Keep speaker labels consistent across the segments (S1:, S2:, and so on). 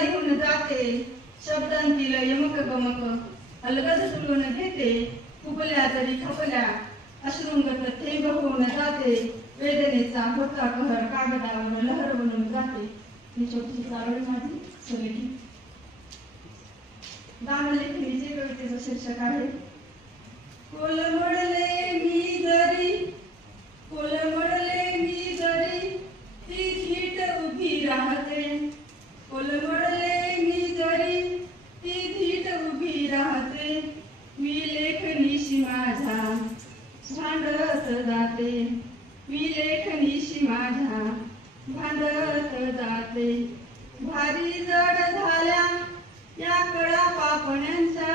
S1: लिहून जाते. शब्दांतील यमक गमक. अलगद तुलून घेते. फुगल्या तरी खपल्या. अश्रुंगत थेंब होऊन जाते. वेदनेचा होता कहर कागदावर लहर बनून जाते. ही छोटीशी चारोळी माझी सलेखी सुलेखी दामलेखनीचे कवितेचं शीर्षक आहे. कोलमडले मी भांडत जाते. मी माझ्या भांडत जाते. भारी जड झाल्या या कडा पापण्यांच्या.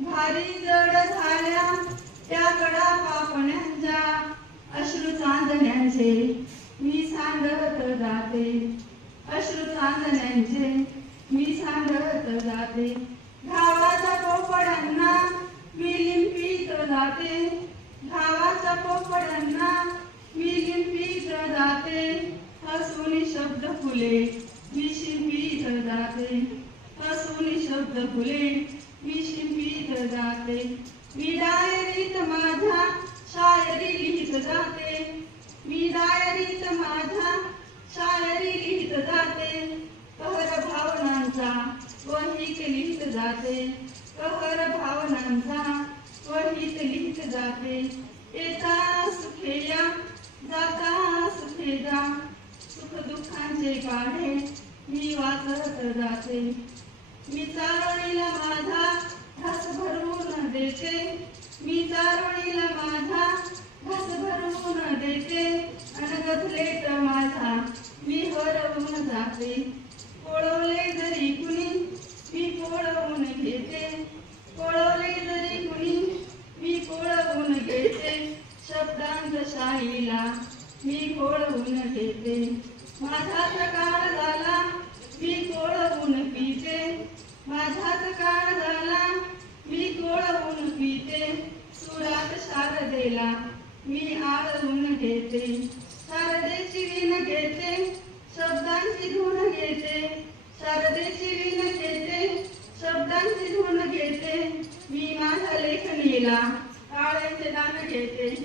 S1: भारी जड झाल्या त्या कडा पापण्यांच्या. अश्रू चांदण्यांचे मी सांगत जाते. अश्रू चांदण्यांचे मी सांगत जाते. गावाच्या पोपडांना मी लिंपित जाते गावाच्या पोपड्यांना मी लिंपीत जाते हसून शब्द फुले मी शिंपीत जाते हसून शब्द फुले मी शिंपीत जाते मी डायरीत माझा शायरी लिहित जाते. मी डायरीत माझा शायरी लिहित जाते. कहर भावनांचा वहीत लिहित जाते. कहर भावनांचा वहीत लिहित जाते. येतात मी वाचत जाते मी चारोळीला माझा घास भरवून देते. मी चारोळीला माझा घास भरवून देते. अनगथलेट माझा मी हरवून जाते. कोळवले जरी कुणी मी कोळवून घेते. कोळवले जरी कुणी मी कोळवून घेते. शब्दांत शाहीला मी कोळवून घेते. माझा काळ घेते. शारदेची वीण घेते. शब्दांची धून घेते. शारदेची वीण घेते. शब्दांची धून घेते. मी माझा लेखनीला काळ्याचे दान घेते.